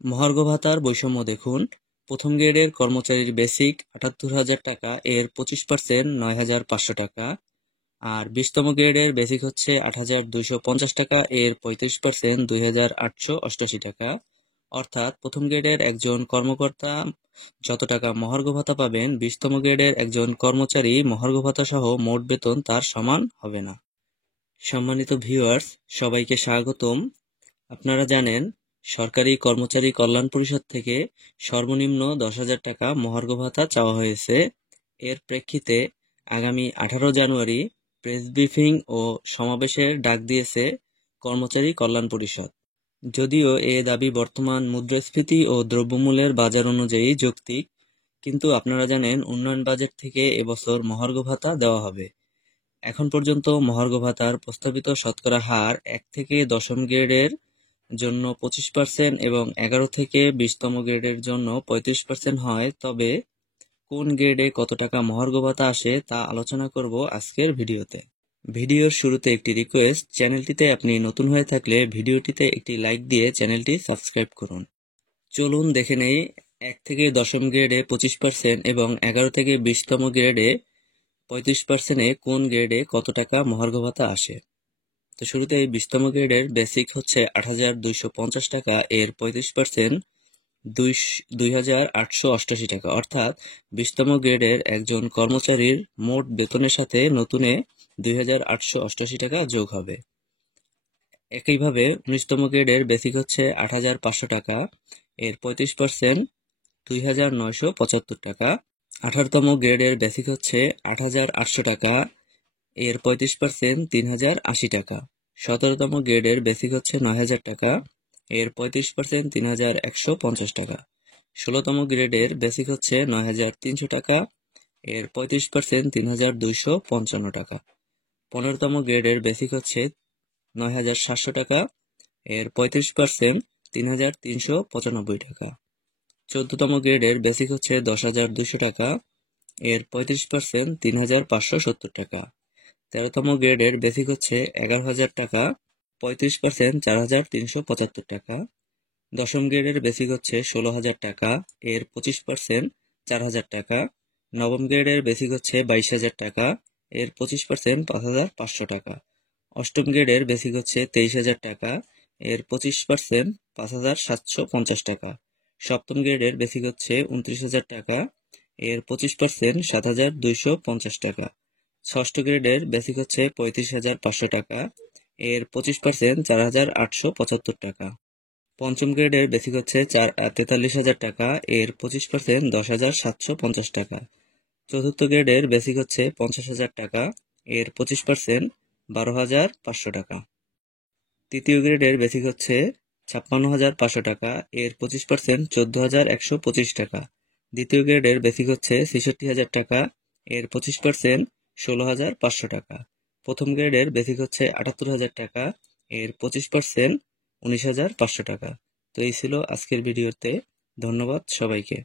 মহার্ঘ ভাতার বৈষম্য দেখুন। প্রথম গ্রেডের কর্মচারীর বেসিক ৭৮,০০০ টাকা, এর 25% ৯,৫০০ টাকা। আর 20তম গ্রেডের বেসিক হচ্ছে ৮,২৫০ টাকা, এর 35% ২,৮৮৮ টাকা। অর্থাৎ প্রথম গ্রেডের একজন কর্মকর্তা যত টাকা মহার্ঘ ভাতা পাবেন, 20তম গ্রেডের একজন কর্মচারী মহার্ঘ ভাতা সহ মোট বেতন তার সমান হবে না। সম্মানিত ভিউয়ার্স, সবাইকে স্বাগতম। আপনারা জানেন, সরকারি কর্মচারী কল্যাণ পরিষদ থেকে সর্বনিম্ন ১০,০০০ টাকা মহার্ঘ ভাতা চাওয়া হয়েছে। এর প্রেক্ষিতে আগামী 18 জানুয়ারি প্রেস ব্রিফিং ও সমাবেশের ডাক দিয়েছে কর্মচারী কল্যাণ পরিষদ। যদিও এ দাবি বর্তমান মুদ্রাস্ফীতি ও দ্রব্যমূল্যের বাজার অনুযায়ী যৌক্তিক, কিন্তু আপনারা জানেন উন্নয়ন বাজেট থেকে এবছর মহার্ঘ ভাতা দেওয়া হবে। এখন পর্যন্ত মহার্ঘ ভাতার প্রস্তাবিত শতকরা হার 1 থেকে 10ম গ্রেডের জন্য 25% এবং 11 থেকে 20তম গ্রেডের জন্য 35% হয়। তবে কোন গ্রেডে কত টাকা মহার্ঘ ভাতা আসে তা আলোচনা করব আজকের ভিডিওতে। ভিডিওর শুরুতে একটি রিকোয়েস্ট, চ্যানেলটিতে আপনি নতুন হয়ে থাকলে ভিডিওটিতে একটি লাইক দিয়ে চ্যানেলটি সাবস্ক্রাইব করুন। চলুন দেখে নেই 1 থেকে 10ম গ্রেডে 25% এবং 11 থেকে 20তম গ্রেডে 35%-এ কোন গ্রেডে কত টাকা মহার্ঘ ভাতা আসে। তো শুরুতে 20তম গ্রেডের বেসিক হচ্ছে ৮,২৫০ টাকা, এর 35% ২,৮৮৮ টাকা। অর্থাৎ 20তম গ্রেডের একজন কর্মচারীর মোট বেতনের সাথে নতুনে ২,৮৮৮ টাকা যোগ হবে। একইভাবে 19তম গ্রেডের বেসিক হচ্ছে ৮,৫০০ টাকা, এর 35% ২,৯৭৫ টাকা। 18তম গ্রেডের বেসিক হচ্ছে ৮,৮০০ টাকা, এর 35% ৩,০৮০ টাকা। 17তম গ্রেডের বেসিক হচ্ছে ৯,০০০ টাকা, এর 35% ৩,১৫০ টাকা। 16তম গ্রেডের বেসিক হচ্ছে ৯,৩০০ টাকা, এর 35% ৩,২৫৫ টাকা। 15তম গ্রেডের বেসিক হচ্ছে ৯,৭০০ টাকা, এর 35% ৩,৩৯৫ টাকা। 14তম গ্রেডের বেসিক হচ্ছে ১০,২০০ টাকা, এর 35% ৩,৫৭০ টাকা। 13তম গ্রেডের বেসিক হচ্ছে 11,০০০ টাকা, 35% 4,৩৭৫ টাকা। 10ম গ্রেডের বেসিক হচ্ছে 16,০০০ টাকা, এর 25% 4,০০০ টাকা। 9ম গ্রেডের বেসিক হচ্ছে 22,০০০ টাকা, এর 25% 5,৫০০ টাকা। 8ম গ্রেডের বেসিক হচ্ছে 23,০০০ টাকা, এর 25% 5,৭৫০ টাকা। 7ম গ্রেডের বেসিক হচ্ছে 29,০০০ টাকা, এর 25% 7,২৫০ টাকা। 6ষ্ঠ গ্রেডের বেসিক হচ্ছে 35,৫০০ টাকা, এর 25% 4,৮৭৫ টাকা। 5ম গ্রেডের বেসিক হচ্ছে 43,০০০ টাকা, এর 25% 10,৭৫০ টাকা। 4র্থ গ্রেডের বেসিক হচ্ছে 50,০০০ টাকা, এর 25% 12,৫০০ টাকা। 3য় গ্রেডের বেসিক হচ্ছে 56,৫০০ টাকা, এর 25% 14,১২৫ টাকা। 2য় গ্রেডের বেসিক হচ্ছে ৬৬,০০০ টাকা, এর 25% 16,৫০০ টাকা। 1ম গ্রেডের বেসিক হচ্ছে ৭৮,০০০ টাকা, এর 25% 19,৫০০ টাকা। তো এই ছিল আজকের ভিডিওতে। ধন্যবাদ সবাইকে।